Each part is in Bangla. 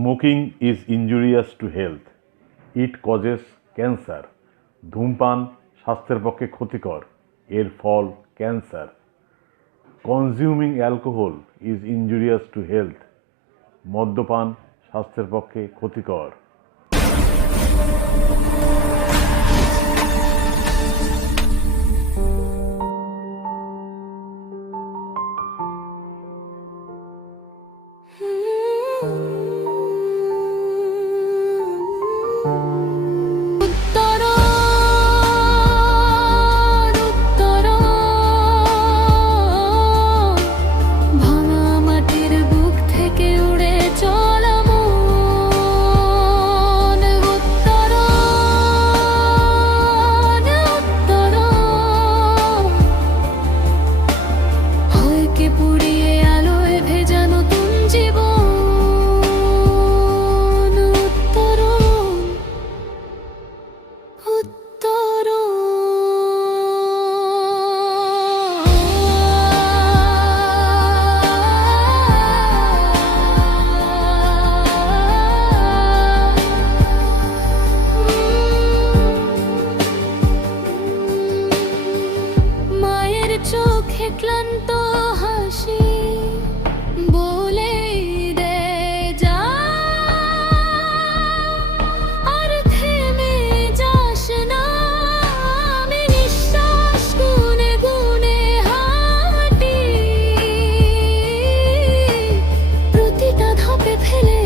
Smoking is injurious to health, it causes cancer. ধূমপান স্বাস্থ্যের পক্ষে ক্ষতিকর, এর ফল cancer. Consuming alcohol is injurious to health, মদ্যপান স্বাস্থ্যের পক্ষে ক্ষতিকর। চোখে ক্লান্ত হাসি বলে দে যা, আর থেমে যাস না। আমি নিঃশ্বাস গুনে গুনে হাঁটি, প্রতিটা ধাপে ফেলে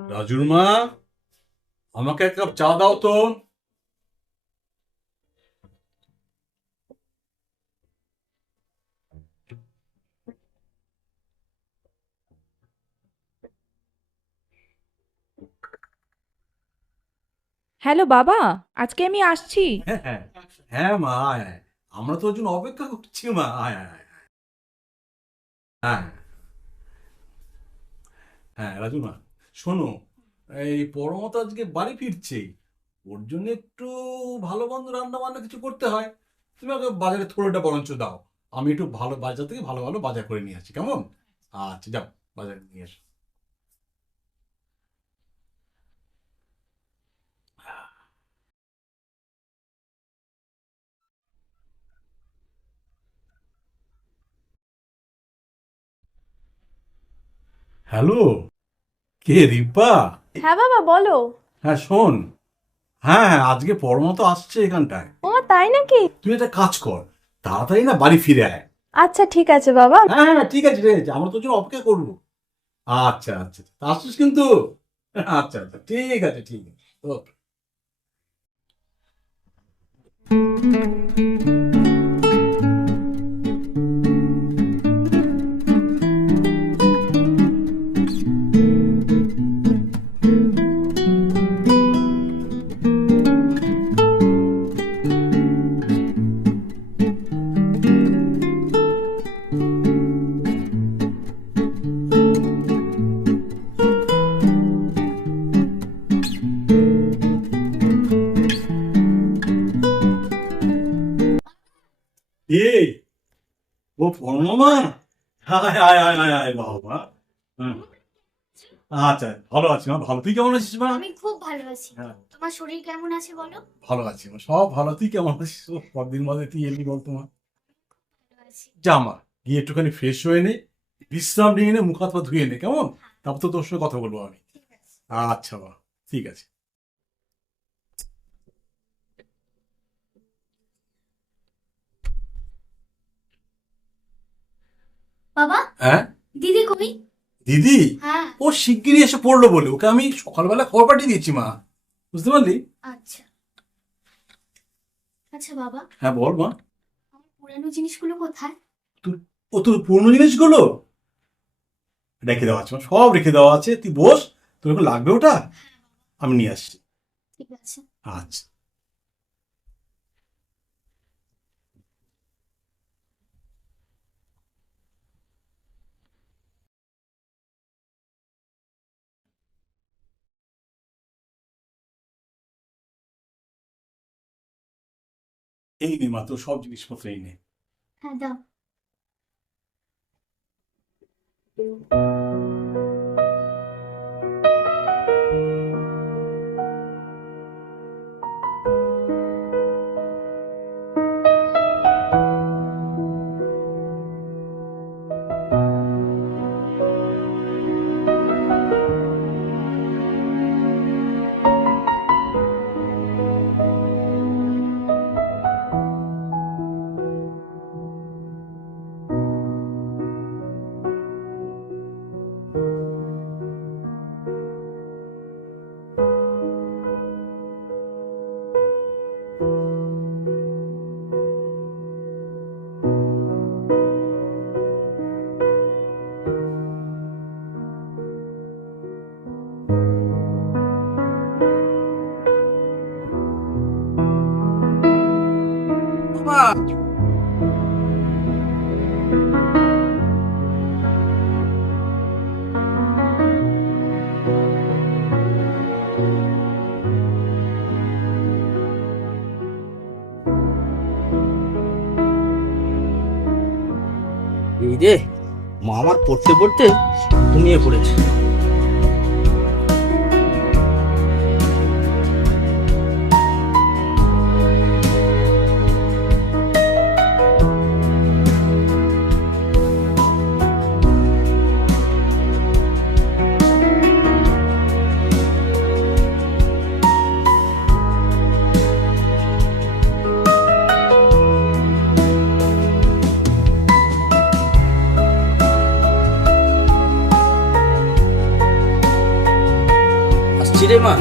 রাজুর মা, আমাকে এক কাপ চা দাও তো। হ্যালো বাবা, আজকে আমি আসছি। হ্যাঁ হ্যাঁ হ্যাঁ মা, আয় আয়। আমরা তো ওর জন্য অপেক্ষা করছি মা, আয় আয় আয়। হ্যাঁ হ্যাঁ রাজু মা, শোনো, এই পরমত আজকে বাড়ি ফিরছে, ওর জন্য একটু ভালো মন্দ রান্না বান্না কিছু করতে হয়। তুমি ওকে বাজারে থোড়োটা বরঞ্চ দাও, আমি একটু ভালো বাজার থেকে ভালো ভালো বাজার করে নিয়ে আসি, কেমন? আচ্ছা যাও, বাজারে নিয়ে এসো। হ্যালো, কে রিম্পা? হ্যাঁ বাবা বলো। হ্যাঁ শোন, হ্যাঁ হ্যাঁ আজকে পরমত আসছে এখানটায়। ও তাই নাকি? তুই একটা কাজ কর, তাড়াতাড়ি না বাড়ি ফিরে আয়। আচ্ছা ঠিক আছে বাবা। হ্যাঁ হ্যাঁ ঠিক আছে, ঠিক আছে, আমরা তোর জন্য অপেক্ষা করবো। আচ্ছা আচ্ছা, আসছিস কিন্তু। আচ্ছা আচ্ছা ঠিক আছে, ঠিক আছে, ওকে। এই ও পরমা, আয় আয় আয় আয় আয় বাবা। হুম, আচ্ছা ভালো আছি মা, ভালো। তুই কেমন আছিস মা? আমি খুব ভালো আছি। হ্যাঁ তোমার শরীর কেমন আছে বলো? ভালো আছি মা, সব ভালো। তুই কেমন আছিস? ও, কতদিন বাদে তুই এলি বল তোমার। আছে। জামা গিয়ে একটুখানি ফ্রেশ হয়ে নে, বিশ্রাম নিয়ে নে, মুখ হাত পা ধুয়ে নে, কেমন? তারপর তো তোর সঙ্গে কথা বলবো আমি। ঠিক আছে। আচ্ছা বা, ঠিক আছে। বাবা, হ্যাঁ দিদি কই? দিদি, হ্যাঁ। ও শিগগিরই এসে পড়লো বলে ওকে আমি সকালবেলা খবর পাঠিয়ে দিয়েছি মা, বুঝতে পারলি? আচ্ছা। আচ্ছা বাবা, হ্যাঁ বল মা। আমার পুরানো জিনিসগুলো কোথায়? ও তোর পুরনো জিনিসগুলো রেখে দেওয়া আছে মা, সব রেখে দেওয়া আছে, তুই বস, তোর এখন লাগবে ওটা, আমি নিয়ে আসছি। ঠিক আছে। আচ্ছা। এই নে মা, তোর সব জিনিসপত্র এই নে। হ্যাঁ দাও। এই রে, মা আমার পড়তে পড়তে ঘুমিয়ে পড়েছে। আসছি রে মা।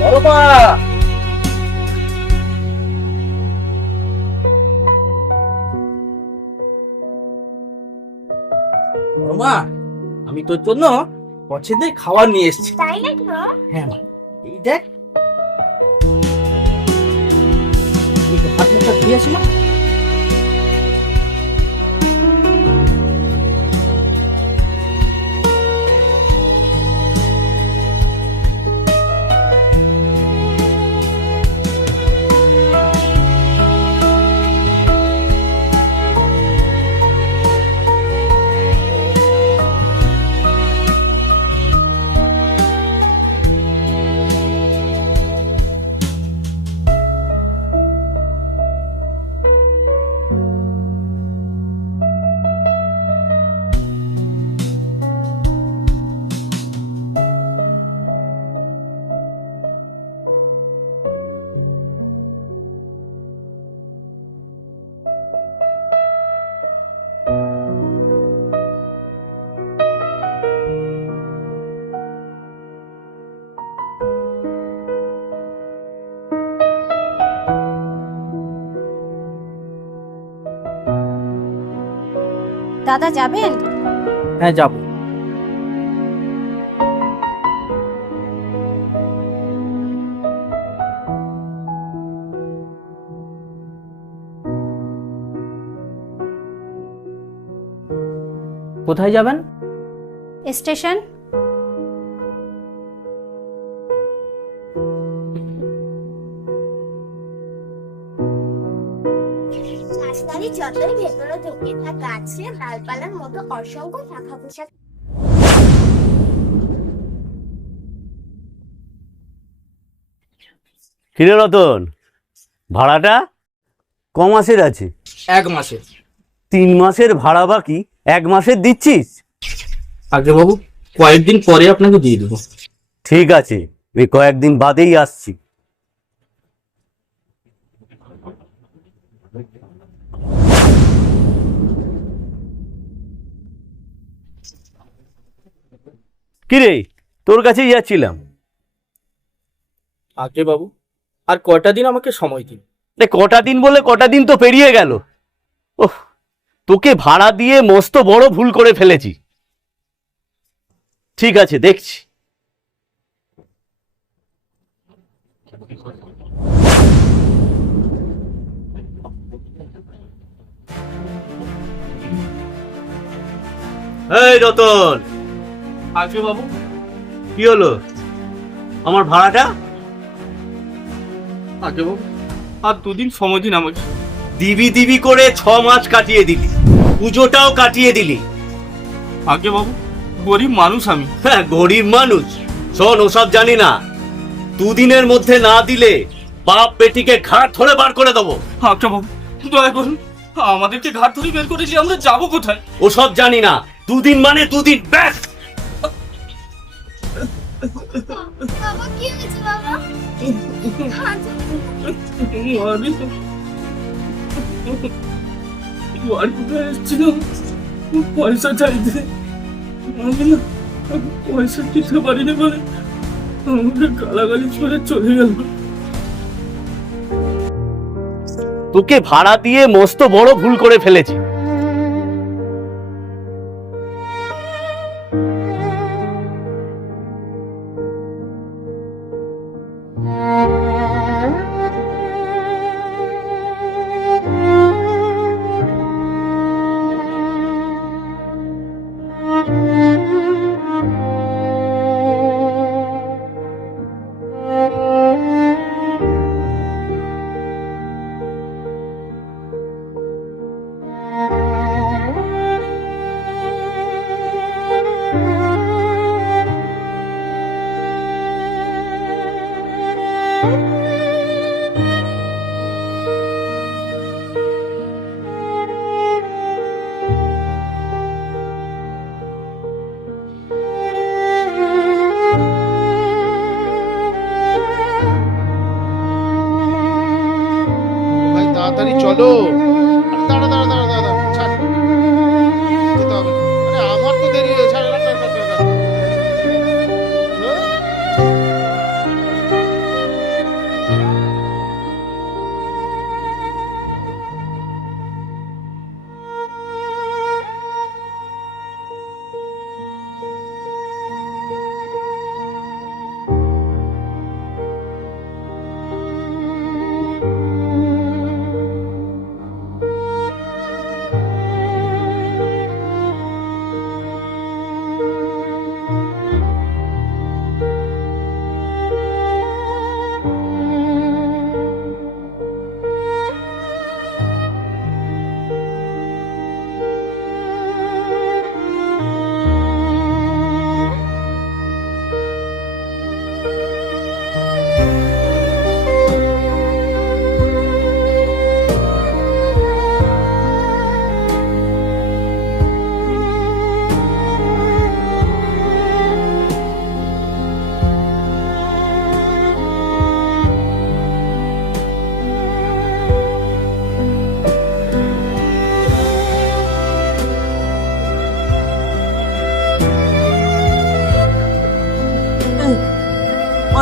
বড় মা, বড় মা, আমি তোর জন্য পছন্দের খাবার নিয়ে এসেছি। তাই নাকি বাবা? হ্যাঁ মা, এই দেখ। তুই তো হাত মুখটা ধুয়ে আসি মা। দাদা যাবেন? হ্যাঁ যাবো। কোথায় যাবেন? স্টেশন। রাজধানী চত্বরের ভেতরে ঢুকে থাকা আছে ডালপালার মতো অসংখ্য শাখা পোশাক। কিরে রতন, ভাড়াটা ক মাসের আছে? 1 মাসের। 3 মাসের ভাড়া বাকি, 1 মাসের দিচ্ছিস? আগে বাবু, কয়েকদিন পরে আপনাকে দিয়ে দেবো। ঠিক আছে, আমি কয়েকদিন বাদেই আসছি। কিরে, তোর কাছেই যাচ্ছিলাম। আগে বাবু, আর কয়টা দিন আমাকে সময় দিন। কটা দিন বলে কটা দিন তো পেরিয়ে গেল। ওহ, তোকে ভাড়া দিয়ে মস্ত বড় ভুল করে ফেলেছি। ঠিক আছে, দেখছি। এই রতন। আগে বাবু, কি হলো? আমার ভাড়াটা? আগে বাবু, আর 2 দিন সময় দিন আমাকে। দিবি দিবি করে 6 মাস কাটিয়ে দিলি, পুজোটাও কাটিয়ে দিলি। আগে বাবু, গরিব মানুষ আমি। হ্যাঁ, গরিব মানুষ। শোন, ওসব জানি না। 2 দিনের মধ্যে না দিলে বাপ বেটিকে ঘাট ধরে বার করে দেবো। আগে বাবু, দয়া করুন, আমাদেরকে ঘাট ধরে বের করে দিয়ে আমরা যাবো কোথায়? ওসব জানি না। 2 দিন মানে 2 দিন, ব্যাস। বাবা কি হয়েছে বাবা? বাড়িতে এসেছিলাম পয়সা চাইতে, আমি না পয়সা দিতে পারিনি বলে আমাকে গালাগালি করে চলে গেল। তোকে ভাড়া দিয়ে মস্ত বড় ভুল করে ফেলেছি। ভাই তাড়াতাড়ি চলো। আরে দাঁড়া দাঁড়া দাঁড়া দাঁড়া ছাড়, যেতে হবে। আরে আমার তো দেরি হয়ে ছাড়, ছাড়, ছাড়, ছাড়, ছাড়।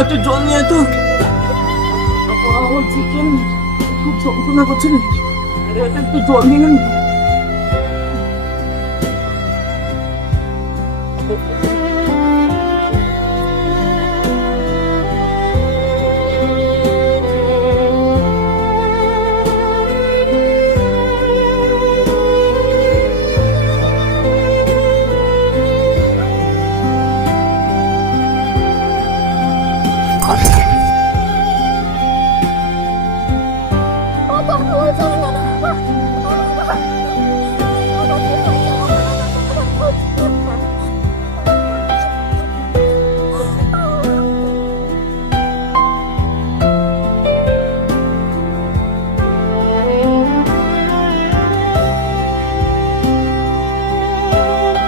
একটু জল নিয়ে তো আমার চিকেন খুব যন্ত্রণা করছে রে, একটু জল নিয়ে নে।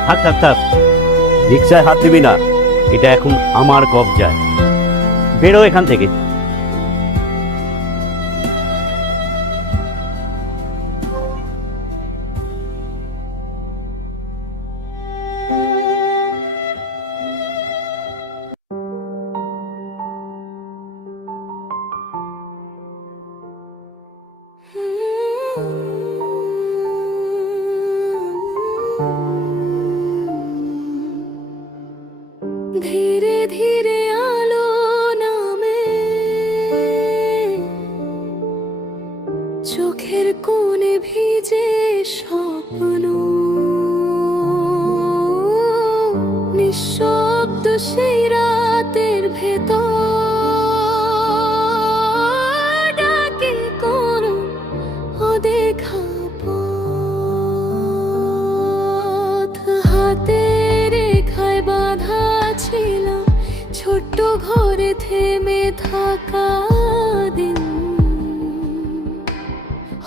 থাক থাক থাক, রিক্সায় হাত দিবি না, এটা এখন আমার কবজায়। বেরো এখান থেকে। ধীরে ধীরে আলো নামে, চোখের কোণে ভিজে স্বপ্ন, নিঃশব্দ সেই রাতের ভেতর ডাকে কোনো অদেখা পথ। হাতে রেখায় বাঁধা ছিলাম ছোট্ট ঘরে থেমে থাকা দিন,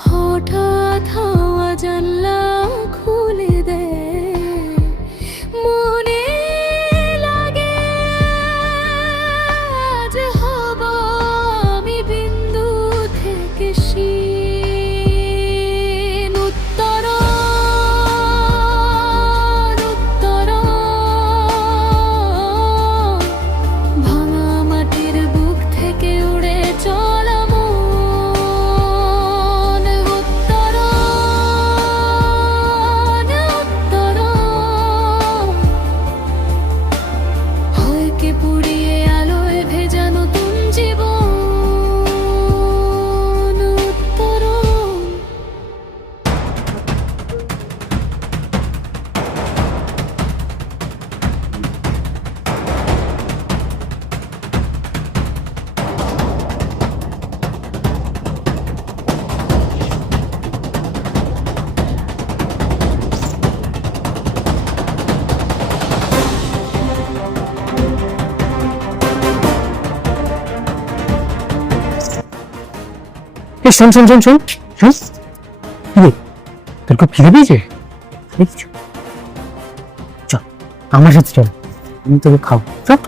হঠাৎ হাওয়া জানলা খুলে দেয়, মনে লাগে আজ হব আমি বিন্দু থেকে শিন। উত্তরণ উত্তরণ, ভাঙা মাটির বুক থেকে উড়ে চলা মন। উত্তরণ উত্তরণ, হয়কে পুড়িয়ে আলোয় ভেজা নতুন জীবন। উত্তরণ শোন শোন শোন শোন শোন, তোর খুব খিদে পেয়েছে? চল আমার সাথে চল, আমি তোকে খাও। চল।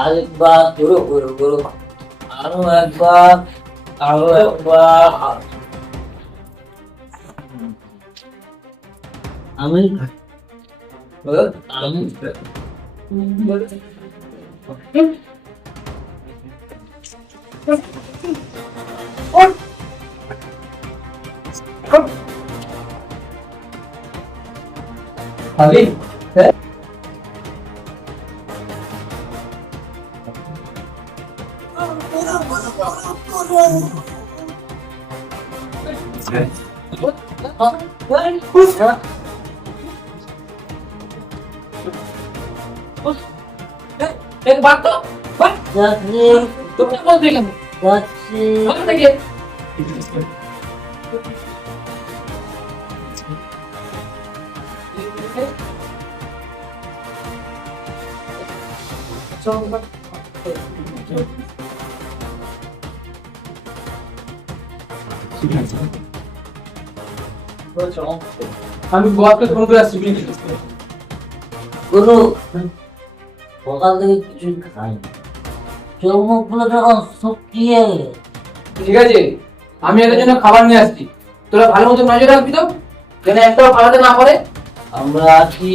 আরেকবার গুরু গুরু গুরু, আরো একবার, আরো একবার। আমি एक बात तो तुमने बोल दिया আমি বসকে ফোন করে আসছি গুরু সকাল থেকে কিছুই খাইনি চোখ মুখগুলো যখন শুকিয়ে ঠিক আছে আমি এদের জন্য খাবার নিয়ে আসছি তোরা ভালো মতো নজর রাখবি তো যেন একটাও পালাতে না পারে আমরা আছি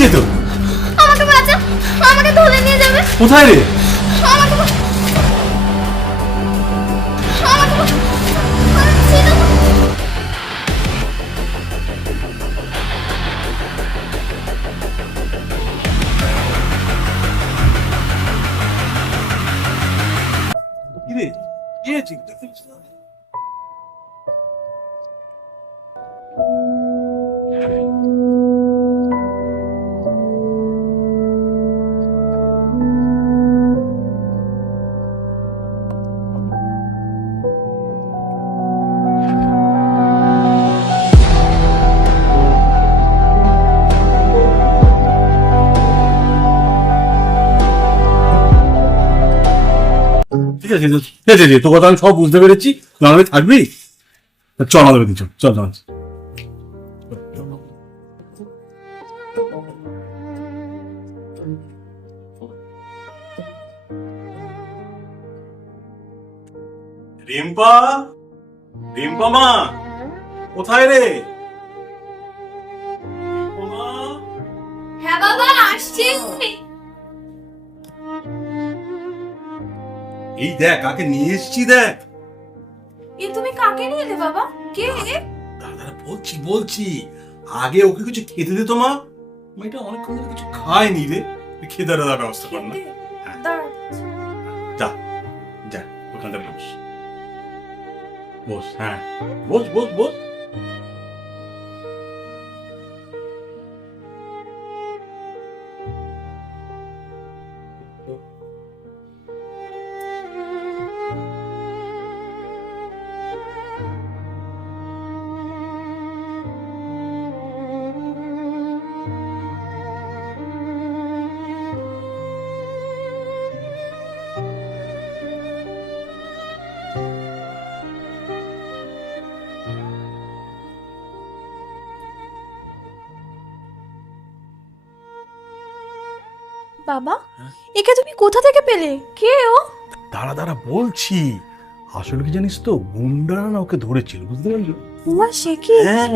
হয়েছে তো? আমাকে বাঁচা, আমাকে ধরে নিয়ে যাবে। কোথায় রে? আমাকে বাঁচা, আমাকে বাঁচা। ছিল না। কি রে? কি হয়েছে? ঠিক আছে ঠিক আছে, তোর কথা আমি সব বুঝতে পেরেছি। নাহলে থাকবি? চল আমাদের বাড়ি, চল চল চল। রিম্পা, রিম্পা মা, কোথায় রে? হ্যাঁ বাবা, আসছি। এই দেখ কাকে নিয়ে এসেছি, দেখ। এ তুমি কাকে নিয়ে এলে বাবা? কে? দাদা বলছি বলছি, আগে ওকে কিছু খেতে দে তো মা। মেয়েটা অনেকক্ষণ ধরে কিছু খায়নি রে, খেতে দেওয়ার ব্যবস্থা কর না। যা যা, ওখানটা বস বস। হ্যাঁ বস বস বস। বাবা, একে তুমি কোথা থেকে পেলে? কে ও? দাঁড়া দাঁড়া বলছি, আসলে কি জানিস তো, গুন্ডারা না ওকে ধরেছিল, বুঝতে পারলি? মা, সে কি? হ্যাঁ,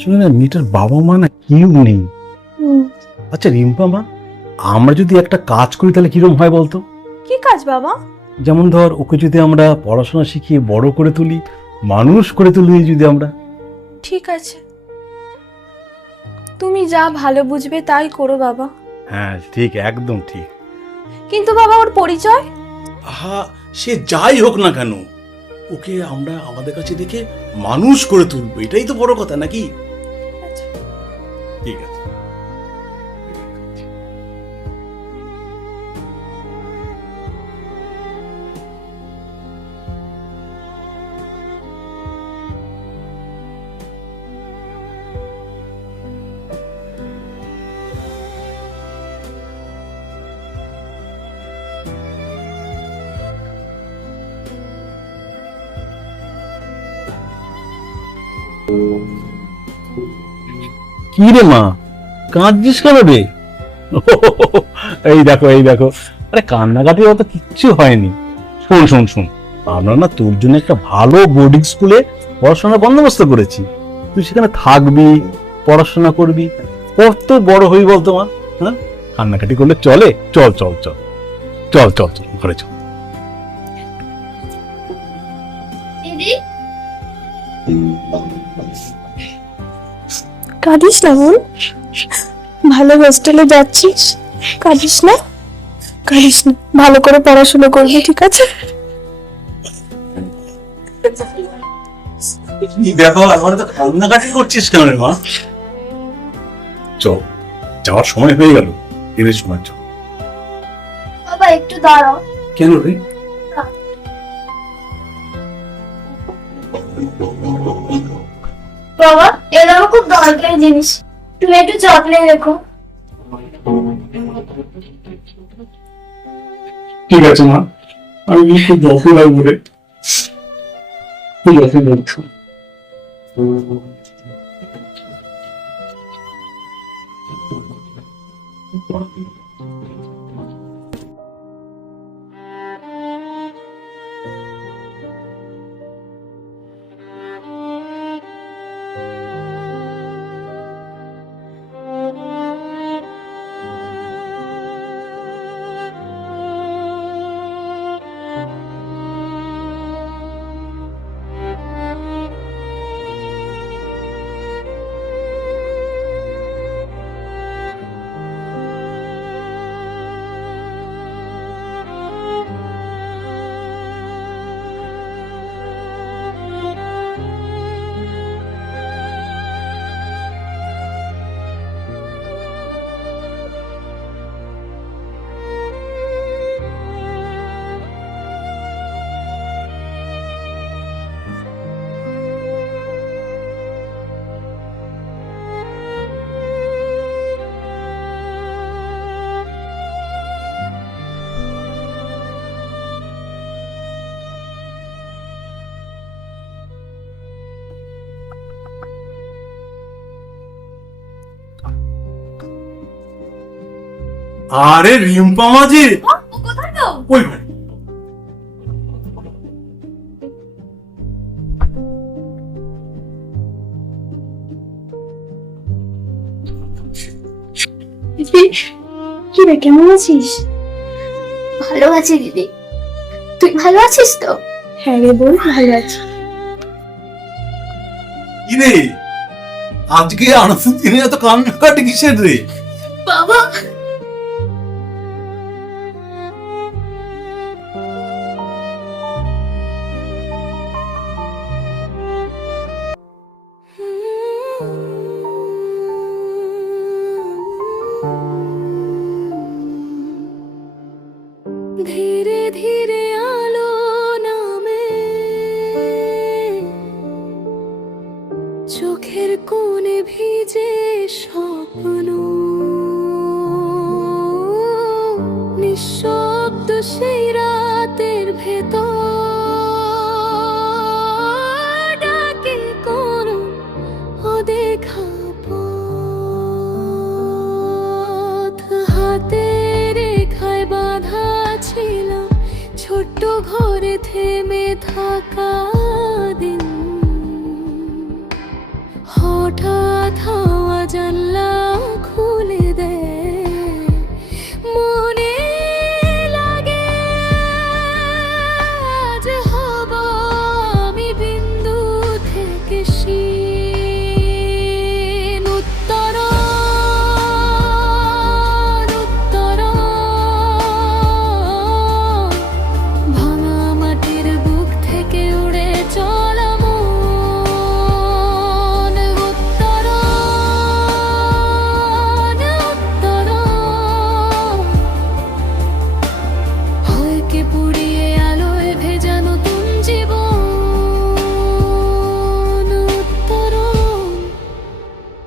শুনে না, মেয়েটার বাবা মা না কেউ নেই। আচ্ছা রিম্পা মা, আমরা যদি একটা কাজ করি তাহলে কিরকম হয় বলতো? কি কাজ বাবা? যেমন ধর, ওকে যদি আমরা পড়াশোনা শিখিয়ে বড় করে তুলি, মানুষ করে তুলি যদি আমরা। ঠিক আছে, তুমি যা ভালো বুঝবে তাই করো বাবা। হ্যাঁ ঠিক, একদম ঠিক। কিন্তু বাবা, ওর পরিচয়? হ্যাঁ, সে যাই হোক না কেন, ওকে আমরা আমাদের কাছে দেখে মানুষ করে তুলবো, এটাই তো বড় কথা নাকি? ঠিক আছে। কি রে মা, কাঁদছিস কেন রে? এই দেখো এই দেখো, আরে কান্নাকাটি অত কিচ্ছু হয়নি। শোন শোন শোন, আমরা না তোর জন্য একটা ভালো বোর্ডিং স্কুলে পড়াশোনার বন্দোবস্ত করেছি। তুই সেখানে থাকবি, পড়াশোনা করবি, কত বড় হই বলতো মা? হ্যাঁ, কান্নাকাটি করলে চলে? চল চল চল চল চল চল, ঘরে চল। দিদি, কাঁদিস না বোন, ভালো হোস্টেলে যাচ্ছিস, কাঁদিস না, কাঁদিস না, ভালো করে পড়াশোনা করবি, ঠিক আছে? দেখো, আমার তো কান্নাকাটি করছিস কেন রে মা? চল, যাওয়ার সময় হয়ে গেল, এর সময় চল। বাবা একটু দাঁড়াও। কেন রে? বাবা, এটা আমার খুব দরকারি জিনিস, তুমি একটু যত্নে রেখো। ঠিক আছে মা, আমি খুব যত্ন রাখবো রে। ঠিক আছে দেখছো। আরে রিম্পা মাঝি কোথায় গো? ওই ঘরে। কি রে, কেমন আছিস? ভালো আছি দিদি, তুই ভালো আছিস তো? হ্যাঁ রে বোন, ভালো আছি। কি রে আজকে আনন্দ দিনে এত কান্নাকাটি কিসের রে? বাবা, ধীরে ধীরে আলো নামে, চোখের কোণে ভিজে স্বপ্ন, নিঃশব্দ সেই রাতের ভেতর ডাকে কোনো অদেখা পথ, হাতে রেখায় বাঁধা ছিল ছোট্ট ঘরে থেমে থাকা দিন, হঠাৎ